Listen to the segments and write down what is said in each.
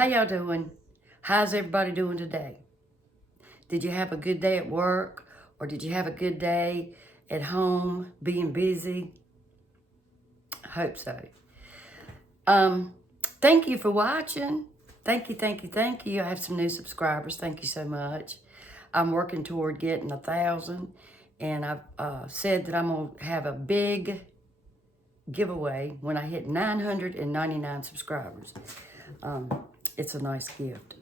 How y'all doing? How's everybody doing today? Did you have a good day at work? Or did you have a good day at home being busy? I hope so. Thank you for watching. Thank you. I have some new subscribers. Thank you so much. I'm working toward getting 1,000. And I've said that I'm going to have a big giveaway when I hit 999 subscribers. It's a nice gift.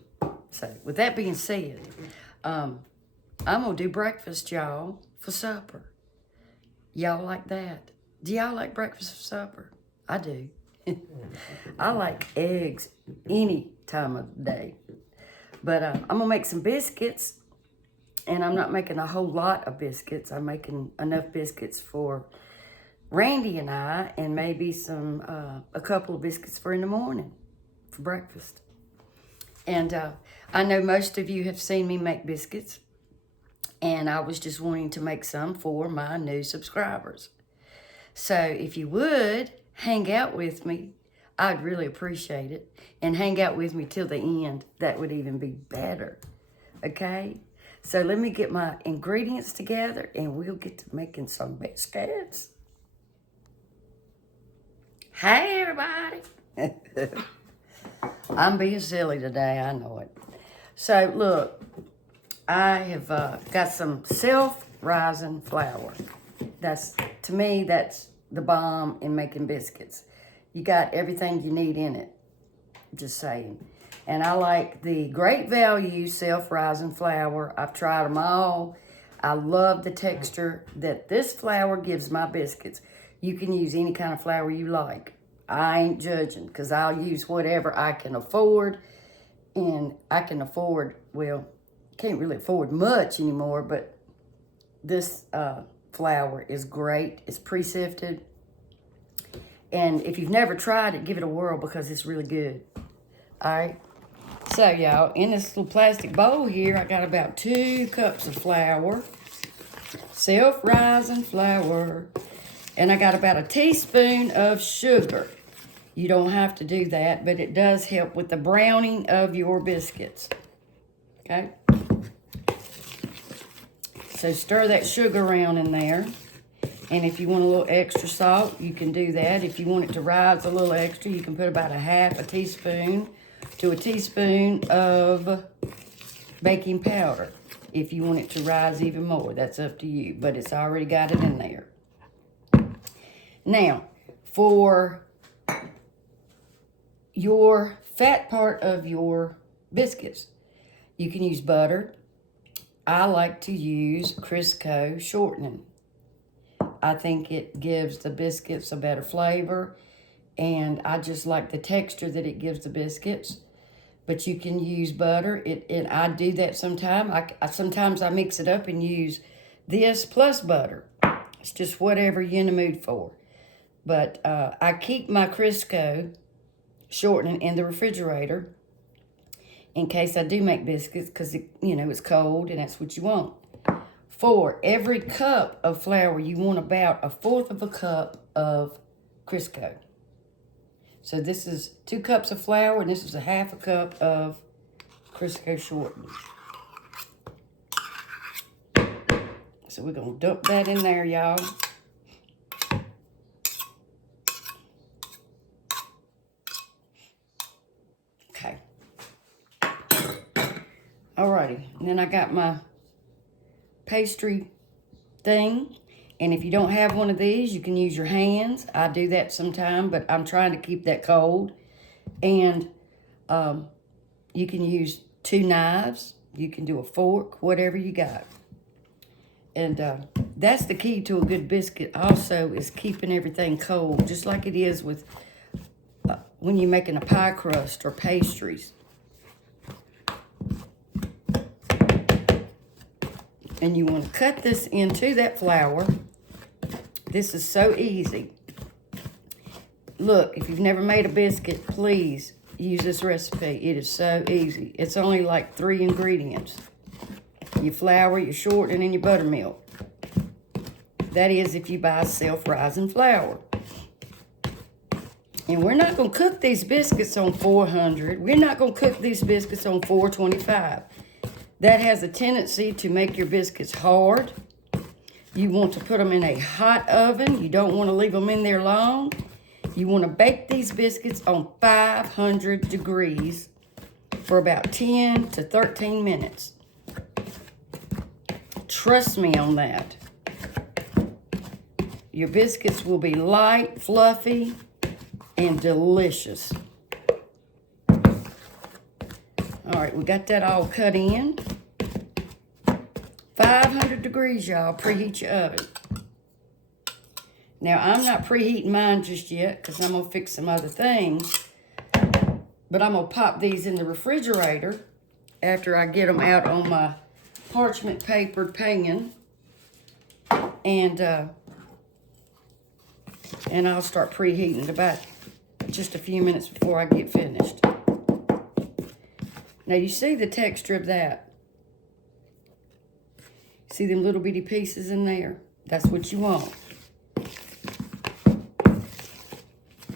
So, with that being said, I'm going to do breakfast, y'all, for supper. Y'all like that? Do y'all like breakfast for supper? I do. I like eggs any time of the day. But I'm going to make some biscuits. And I'm not making a whole lot of biscuits. I'm making enough biscuits for Randy and I, and maybe a couple of biscuits for in the morning for breakfast. And I know most of you have seen me make biscuits, and I was just wanting to make some for my new subscribers. So if you would hang out with me, I'd really appreciate it. And hang out with me till the end. That would even be better. Okay? So let me get my ingredients together, and we'll get to making some biscuits. Hey, everybody. I'm being silly today, I know it. So, look, I have got some self-rising flour. To me, that's the bomb in making biscuits. You got everything you need in it, just saying. And I like the Great Value self-rising flour. I've tried them all. I love the texture that this flour gives my biscuits. You can use any kind of flour you like. I ain't judging, because I'll use whatever I can afford. And I can afford, well, can't really afford much anymore, but this flour is great. It's pre-sifted. And if you've never tried it, give it a whirl, because it's really good. All right. So, y'all, in this little plastic bowl here, I got about 2 cups of flour. Self-rising flour. And I got about a teaspoon of sugar. You don't have to do that, but it does help with the browning of your biscuits. Okay? So stir that sugar around in there. And if you want a little extra salt, you can do that. If you want it to rise a little extra, you can put about a half a teaspoon to a teaspoon of baking powder. If you want it to rise even more, that's up to you. But it's already got it in there. Now, for your fat part of your biscuits, you can use butter. I like to use Crisco shortening. I think it gives the biscuits a better flavor, and I just like the texture that it gives the biscuits. But you can use butter. And I do that sometimes. Sometimes I mix it up and use this plus butter. It's just whatever you're in the mood for. But I keep my Crisco shortening in the refrigerator in case I do make biscuits, because it's cold and that's what you want. For every cup of flour, you want about 1/4 of a cup of Crisco. So this is 2 cups of flour, and this is a 1/2 a cup of Crisco shortening. So we're going to dump that in there, y'all. Okay. Alrighty. And then I got my pastry thing. And if you don't have one of these, you can use your hands. I do that sometime, but I'm trying to keep that cold. And you can use 2 knives. You can do a fork, whatever you got. And that's the key to a good biscuit also, is keeping everything cold, just like it is with when you're making a pie crust or pastries. And you want to cut this into that flour. This is so easy. Look, if you've never made a biscuit, please use this recipe. It is so easy. It's only like 3 ingredients. Your flour, your shortening, and your buttermilk. That is if you buy self-rising flour. And we're not going to cook these biscuits on 400. We're not going to cook these biscuits on 425. That has a tendency to make your biscuits hard. You want to put them in a hot oven. You don't want to leave them in there long. You want to bake these biscuits on 500 degrees for about 10 to 13 minutes. Trust me on that. Your biscuits will be light, fluffy, and delicious. All right, we got that all cut in. 500 degrees, y'all. Preheat your oven. Now, I'm not preheating mine just yet because I'm going to fix some other things. But I'm going to pop these in the refrigerator after I get them out on my parchment papered pan. And I'll start preheating about just a few minutes before I get finished. Now, you see the texture of that. See them little bitty pieces in there? That's what you want.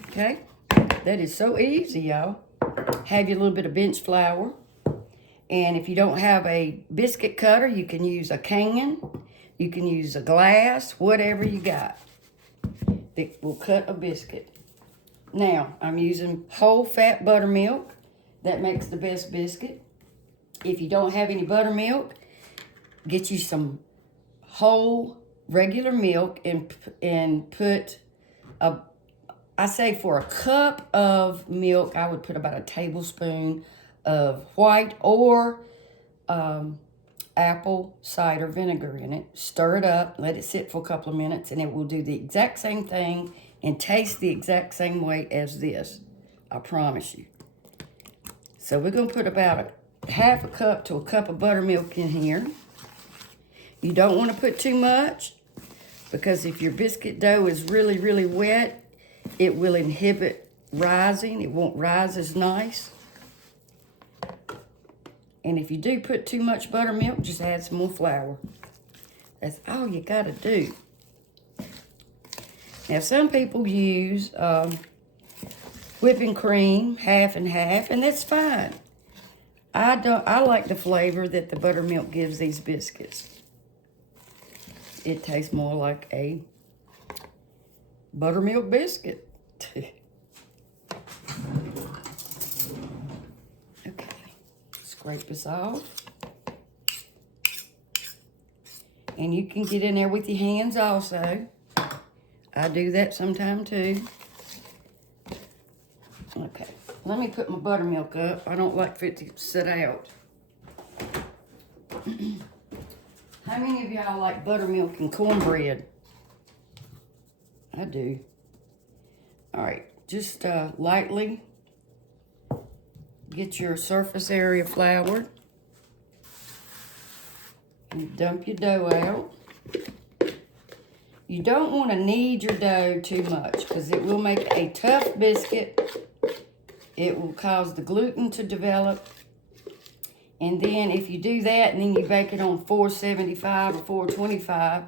Okay? That is so easy, y'all. Have your little bit of bench flour. And if you don't have a biscuit cutter, you can use a can. You can use a glass, whatever you got that will cut a biscuit. Now, I'm using whole fat buttermilk. That makes the best biscuit. If you don't have any buttermilk, get you some whole regular milk and put I say for a cup of milk, I would put about a tablespoon of white or apple cider vinegar in it. Stir it up, let it sit for a couple of minutes, and it will do the exact same thing and taste the exact same way as this. I promise you. So we're going to put about half a cup to a cup of buttermilk in here. You don't want to put too much because if your biscuit dough is really, really wet, it will inhibit rising. It won't rise as nice. And if you do put too much buttermilk, just add some more flour. That's all you got to do. Now, some people use whipping cream, half and half, and that's fine. I like the flavor that the buttermilk gives these biscuits. It tastes more like a buttermilk biscuit. Okay, scrape this off. And you can get in there with your hands also. I do that sometime too. Okay, let me put my buttermilk up. I don't like for it to sit out. How many of y'all like buttermilk and cornbread? I do. All right, just lightly get your surface area floured. And dump your dough out. You don't want to knead your dough too much because it will make a tough biscuit. It will cause the gluten to develop. And then if you do that and then you bake it on 475 or 425,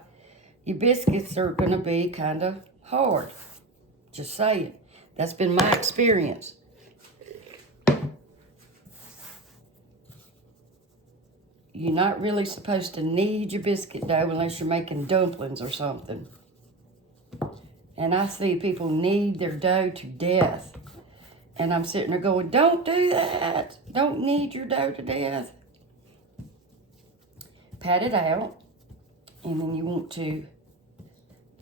your biscuits are going to be kind of hard. Just saying. That's been my experience. You're not really supposed to knead your biscuit dough unless you're making dumplings or something. And I see people knead their dough to death. And I'm sitting there going, don't do that. Don't knead your dough to death. Pat it out. And then you want to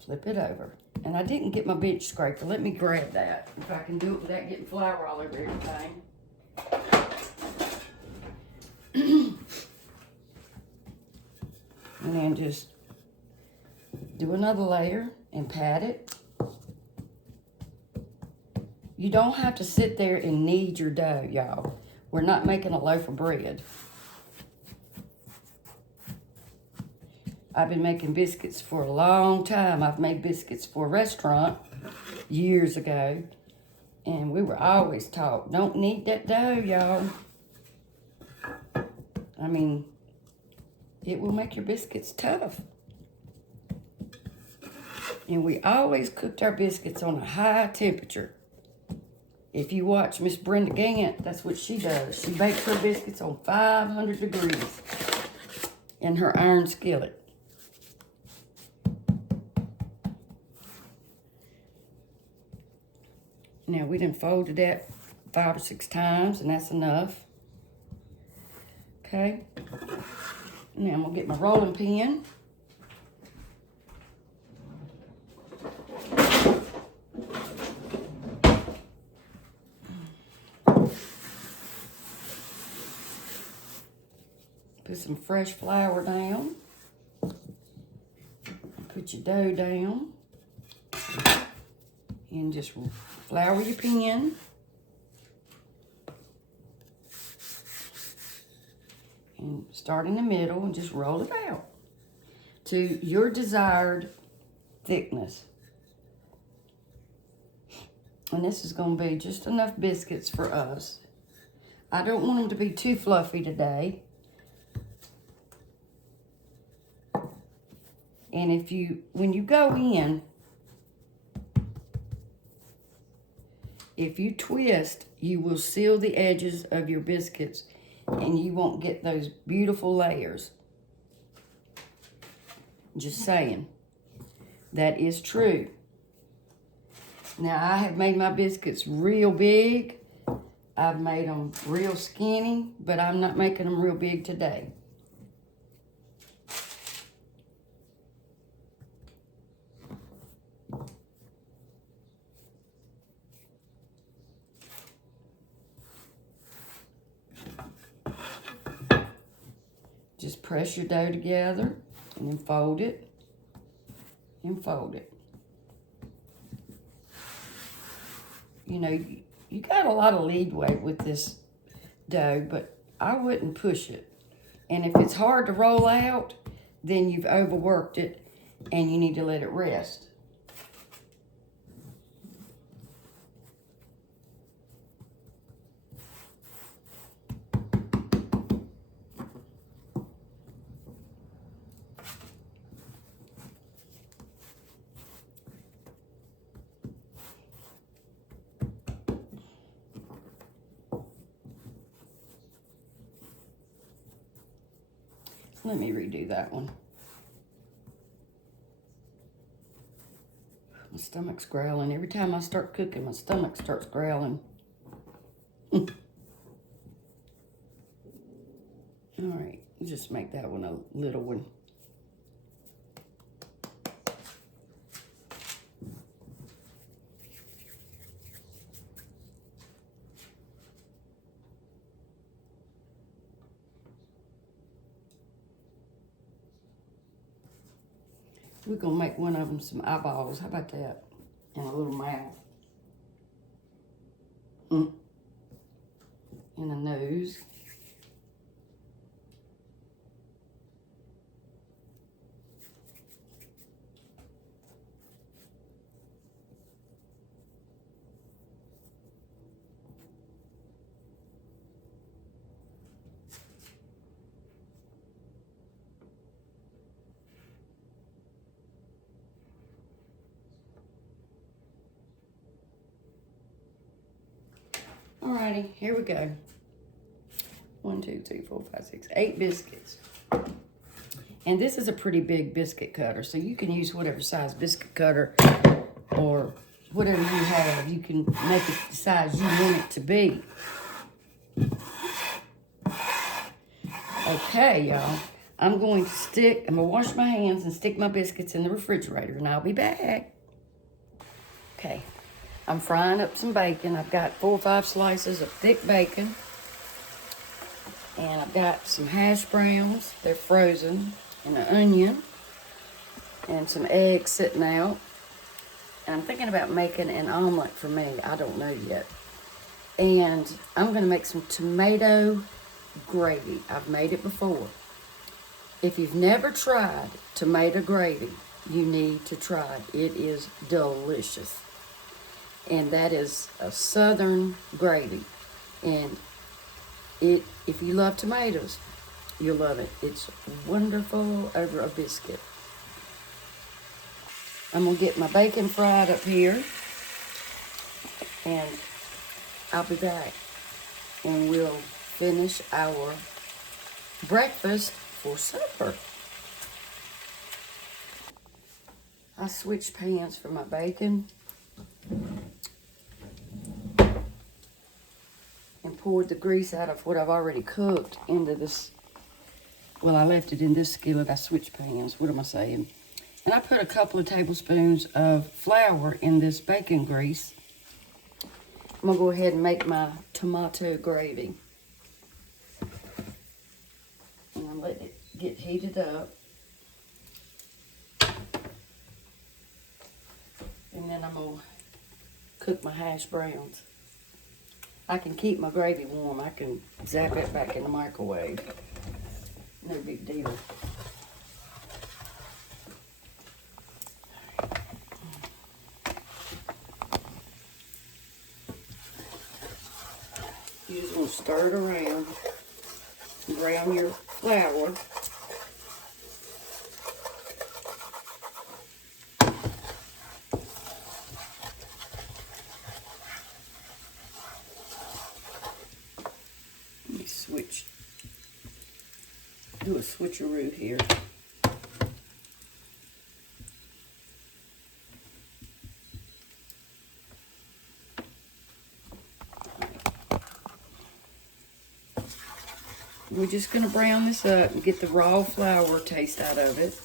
flip it over. And I didn't get my bench scraper. Let me grab that. If I can do it without getting flour all over everything. And then just do another layer and pat it. You don't have to sit there and knead your dough, y'all. We're not making a loaf of bread. I've been making biscuits for a long time. I've made biscuits for a restaurant years ago. And we were always taught, don't knead that dough, y'all. I mean, it will make your biscuits tough. And we always cooked our biscuits on a high temperature. If you watch Miss Brenda Gant, that's what she does. She bakes her biscuits on 500 degrees in her iron skillet. Now, we done folded that 5 or 6 times, and that's enough. Okay. Now, I'm going to get my rolling pin. Put some fresh flour down. Put your dough down. And just flour your pan. And start in the middle and just roll it out to your desired thickness. And this is going to be just enough biscuits for us. I don't want them to be too fluffy today. And when you go in, if you twist, you will seal the edges of your biscuits and you won't get those beautiful layers. Just saying. That is true. Now, I have made my biscuits real big. I've made them real skinny, but I'm not making them real big today. Just press your dough together and then fold it and fold it. You know, you got a lot of leeway with this dough, but I wouldn't push it. And if it's hard to roll out, then you've overworked it and you need to let it rest. Let me redo that one. My stomach's growling. Every time I start cooking, my stomach starts growling. All right, just make that one a little one. We're going to make one of them some eyeballs. How about that? And a little mouth. And a nose. Alrighty, here we go. 1, 2, 3, 4, 5, 6, 8 biscuits. And this is a pretty big biscuit cutter, so you can use whatever size biscuit cutter or whatever you have. You can make it the size you want it to be. Okay, y'all. I'm going to wash my hands and stick my biscuits in the refrigerator, and I'll be back. Okay. I'm frying up some bacon. I've got 4 or 5 slices of thick bacon. And I've got some hash browns. They're frozen. And an onion. And some eggs sitting out. And I'm thinking about making an omelet for me. I don't know yet. And I'm going to make some tomato gravy. I've made it before. If you've never tried tomato gravy, you need to try it. It is delicious. And that is a southern gravy. And if you love tomatoes, you'll love it. It's wonderful over a biscuit. I'm going to get my bacon fried up here. And I'll be back and we'll finish our breakfast for supper. I switched pans for my bacon and poured the grease out of what I've already cooked into this. Well, I left it in this skillet. I switched pans. What am I saying? And I put a couple of tablespoons of flour in this bacon grease. I'm going to go ahead and make my tomato gravy. And I'm letting it get heated up. And then I'm going to cook my hash browns. I can keep my gravy warm. I can zap it back in the microwave. No big deal. You just want to stir it around. Brown your flour. Let me do a switcheroo here. We're just going to brown this up and get the raw flour taste out of it.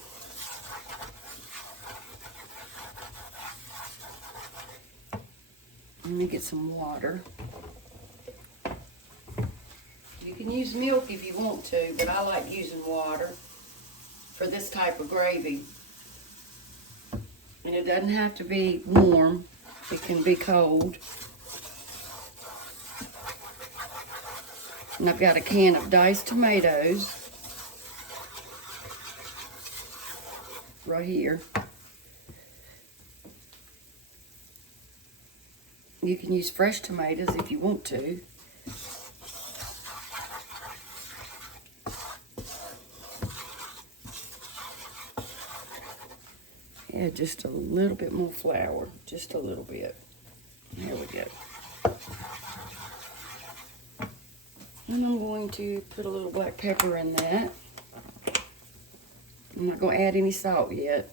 Let me get some water. You can use milk if you want to, but I like using water for this type of gravy. And it doesn't have to be warm. It can be cold. And I've got a can of diced tomatoes right here. You can use fresh tomatoes if you want to. Add just a little bit more flour, just a little bit. There we go. And I'm going to put a little black pepper in that. I'm not going to add any salt yet.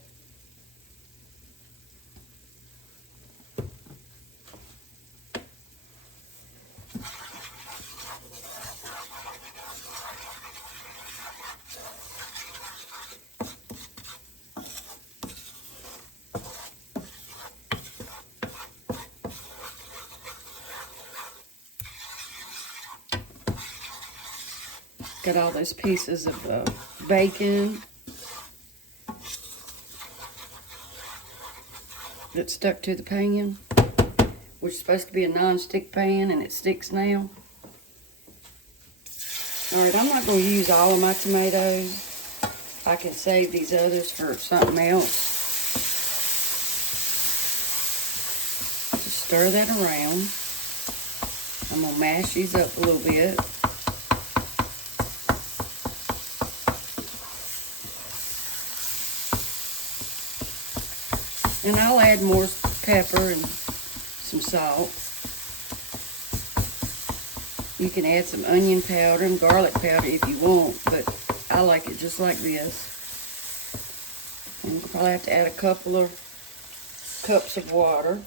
Got all those pieces of bacon that stuck to the pan, which is supposed to be a non-stick pan, and it sticks now. Alright, I'm not going to use all of my tomatoes. I can save these others for something else. Just stir that around. I'm going to mash these up a little bit. And I'll add more pepper and some salt. You can add some onion powder and garlic powder if you want, but I like it just like this. And you'll probably have to add a couple of cups of water.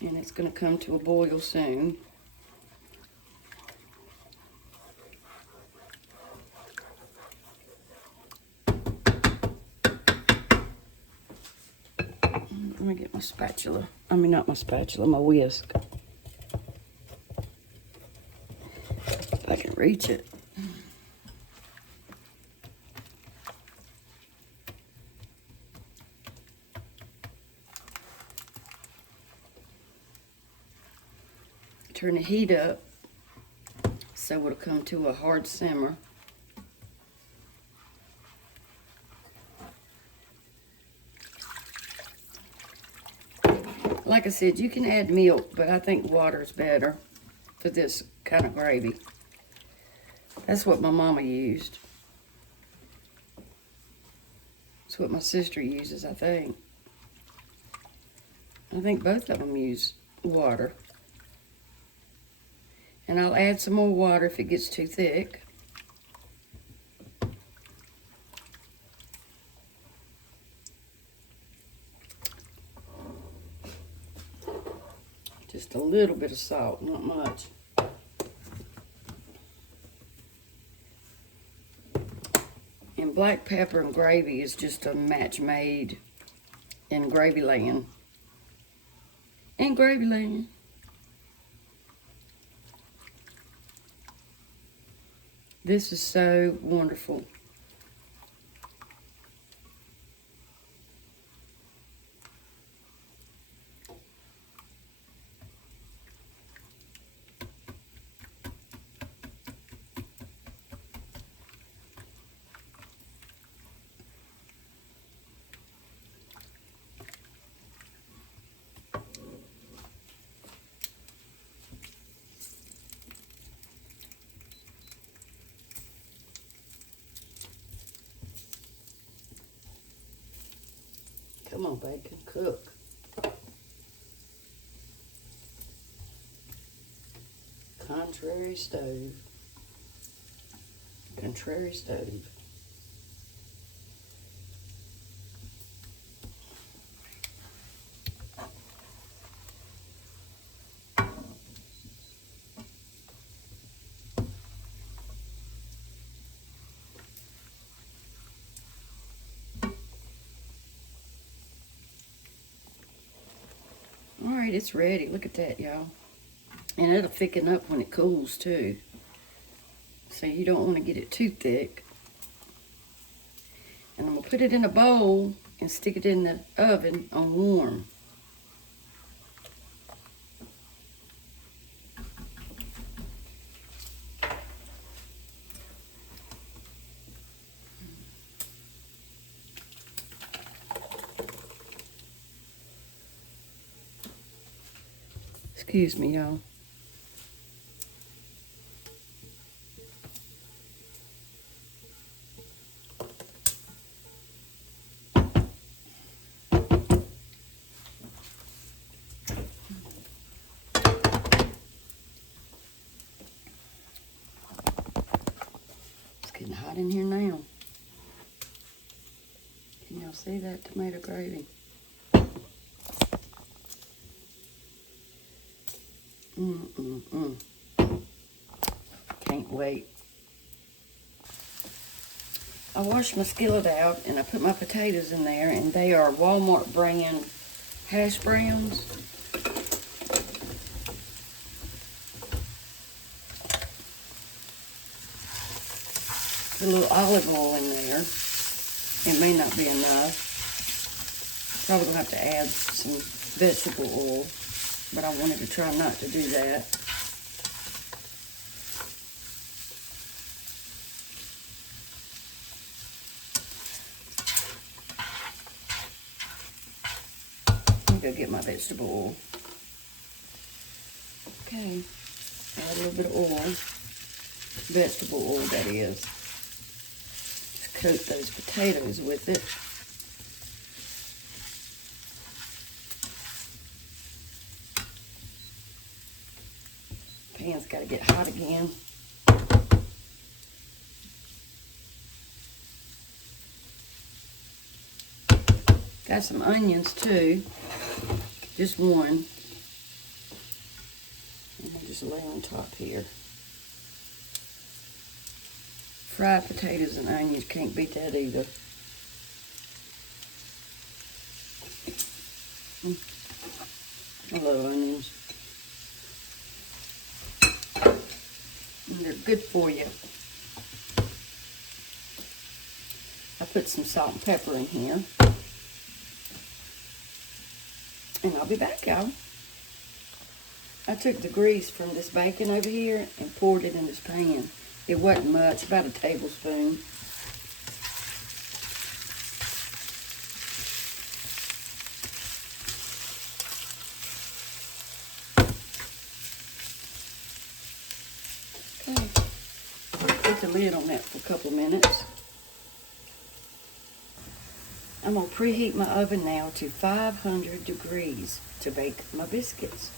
And it's going to come to a boil soon. Let me get my spatula. I mean, not my spatula, my whisk. If I can reach it. Turn the heat up so it'll come to a hard simmer. Like I said, you can add milk, but I think water is better for this kind of gravy. That's what my mama used. That's what my sister uses, I think. I think both of them use water. And I'll add some more water if it gets too thick. Just a little bit of salt, not much. And black pepper and gravy is just a match made in gravy land. In gravy land. This is so wonderful. Come on, bacon, cook. Contrary stove. Contrary stove. All right, it's ready. Look at that, y'all. And it'll thicken up when it cools, too. So you don't want to get it too thick. And I'm going to put it in a bowl and stick it in the oven on warm. Excuse me, y'all. It's getting hot in here now. Can y'all see that tomato gravy? Can't wait. I washed my skillet out and I put my potatoes in there, and they are Walmart brand hash browns. Put a little olive oil in there. It may not be enough. Probably gonna have to add some vegetable oil, but I wanted to try not to do that. Go get my vegetable oil. Okay, add a little bit of oil, vegetable oil that is. Just coat those potatoes with it. Pan's got to get hot again. Got some onions too. Just one. And I'll just lay on top here. Fried potatoes and onions, can't beat that either. I love onions. And they're good for you. I put some salt and pepper in here. And I'll be back, y'all. I took the grease from this bacon over here and poured it in this pan. It wasn't much, about a tablespoon. Okay. Put the lid on that for a couple of minutes. I'm gonna preheat my oven now to 500 degrees to bake my biscuits.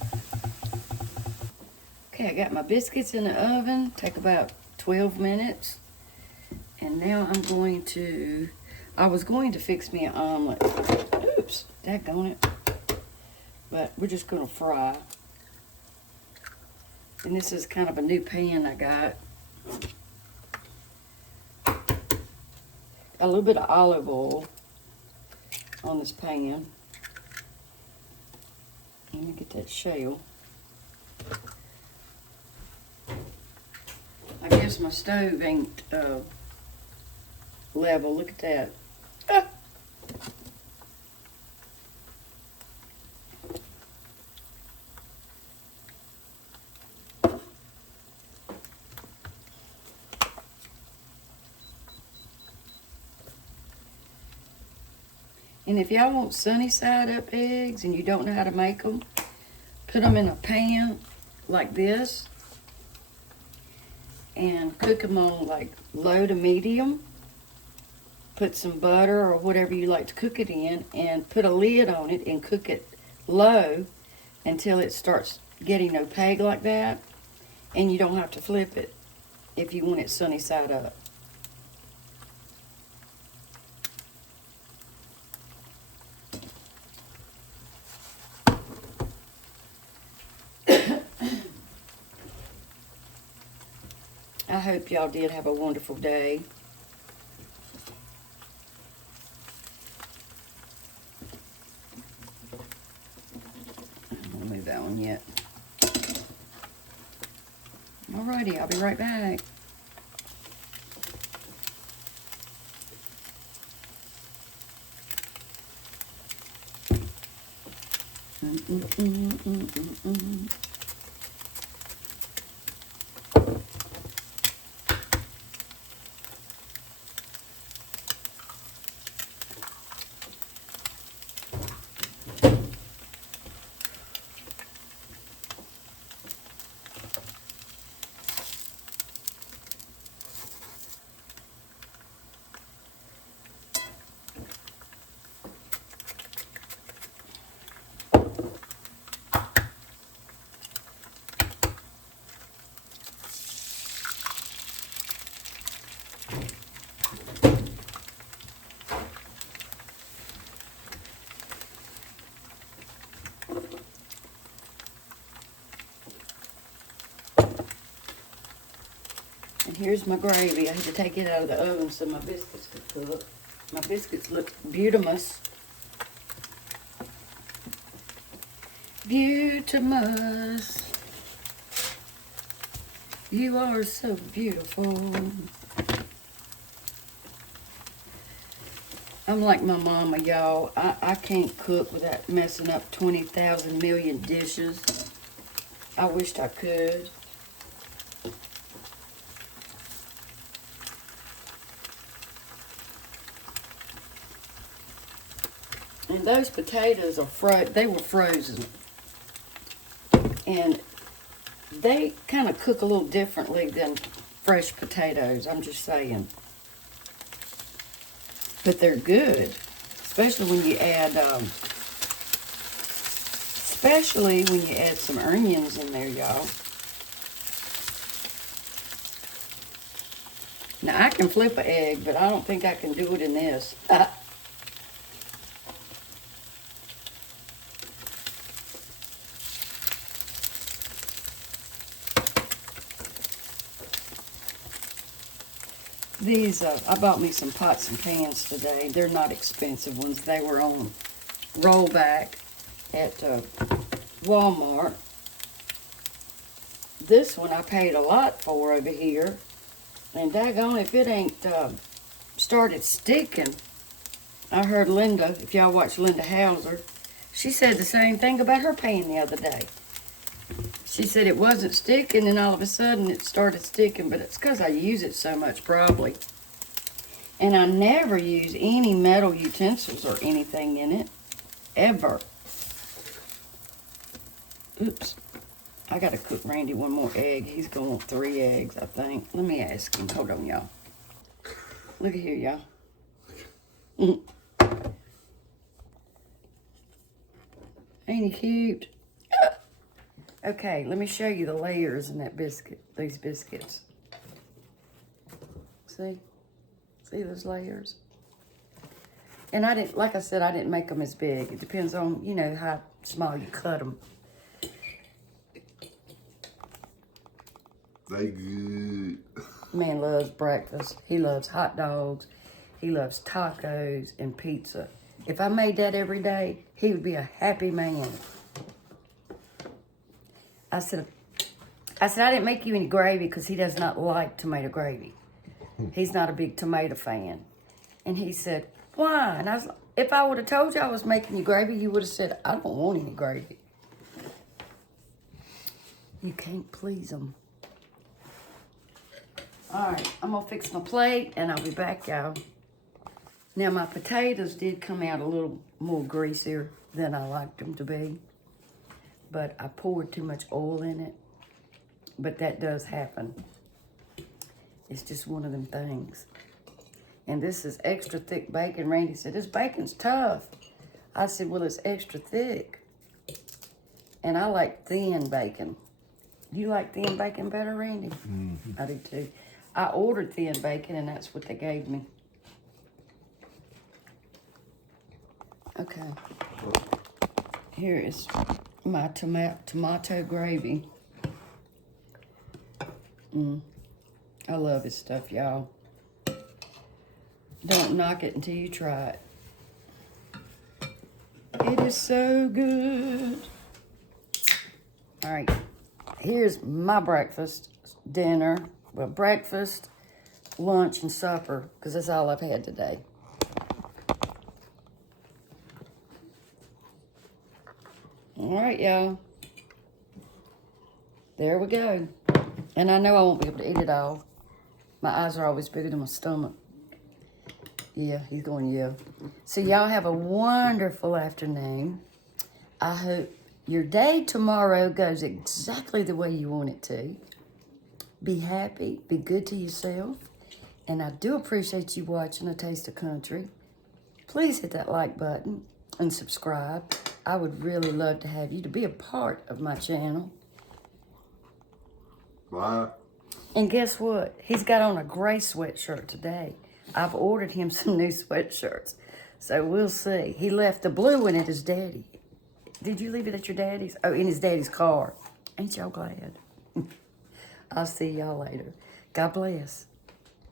Okay, I got my biscuits in the oven. Take about 12 minutes. And now I'm going to, I was going to fix me an omelet. Oops, daggone it. But we're just gonna fry. And this is kind of a new pan I got. A little bit of olive oil on this pan. Let me get that shell. I guess my stove ain't level. Look at that. Ah. And if y'all want sunny side up eggs and you don't know how to make them, put them in a pan like this and cook them on like low to medium. Put some butter or whatever you like to cook it in and put a lid on it and cook it low until it starts getting opaque like that. And you don't have to flip it if you want it sunny side up. I hope y'all did have a wonderful day. I don't want to move that one yet. Alrighty, I'll be right back. And here's my gravy. I had to take it out of the oven so my biscuits could cook. My biscuits look beautimous. Beautimous. You are so beautiful. I'm like my mama, y'all. I can't cook without messing up 20,000 million dishes. I wished I could. And those potatoes are they were frozen. And they kind of cook a little differently than fresh potatoes, I'm just saying. But they're good, especially when you add some onions in there, y'all. Now I can flip an egg, but I don't think I can do it in this. These, I bought me some pots and pans today. They're not expensive ones. They were on rollback at Walmart. This one I paid a lot for over here. And daggone if it ain't started sticking. I heard Linda, if y'all watch Linda Hauser, she said the same thing about her pan the other day. She said it wasn't sticking, and all of a sudden it started sticking, but it's because I use it so much, probably. And I never use any metal utensils or anything in it, ever. Oops. I got to cook Randy one more egg. He's going to want 3 eggs, I think. Let me ask him. Hold on, y'all. Look at here, y'all. Ain't he cute? Okay, let me show you the layers in that biscuit, these biscuits. See? See those layers? And I didn't, like I said, I didn't make them as big. It depends on, you know, how small you cut them. They good. Man loves breakfast. He loves hot dogs. He loves tacos and pizza. If I made that every day, he would be a happy man. I said, I didn't make you any gravy because he does not like tomato gravy. He's not a big tomato fan. And he said, why? And I was like, if I would have told you I was making you gravy, you would have said, I don't want any gravy. You can't please them. All right, I'm gonna fix my plate and I'll be back, y'all. Now my potatoes did come out a little more greasier than I liked them to be. But I poured too much oil in it. But that does happen. It's just one of them things. And this is extra thick bacon. Randy said, this bacon's tough. I said, well, it's extra thick. And I like thin bacon. You like thin bacon better, Randy? Mm-hmm. I do too. I ordered thin bacon and that's what they gave me. Okay. Here is my tomato gravy. I love this stuff, y'all. Don't knock it until you try it. It is so good. All right, here's my breakfast, dinner, well, breakfast, lunch, and supper, because that's all I've had today. All right, y'all. There we go. And I know I won't be able to eat it all. My eyes are always bigger than my stomach. Yeah, he's going, yeah. So y'all have a wonderful afternoon. I hope your day tomorrow goes exactly the way you want it to. Be happy, be good to yourself. And I do appreciate you watching A Taste of Country. Please hit that like button and subscribe. I would really love to have you to be a part of my channel. Bye. And guess what? He's got on a gray sweatshirt today. I've ordered him some new sweatshirts. So we'll see. He left the blue one at his daddy. Did you leave it at your daddy's? Oh, in his daddy's car. Ain't y'all glad? I'll see y'all later. God bless.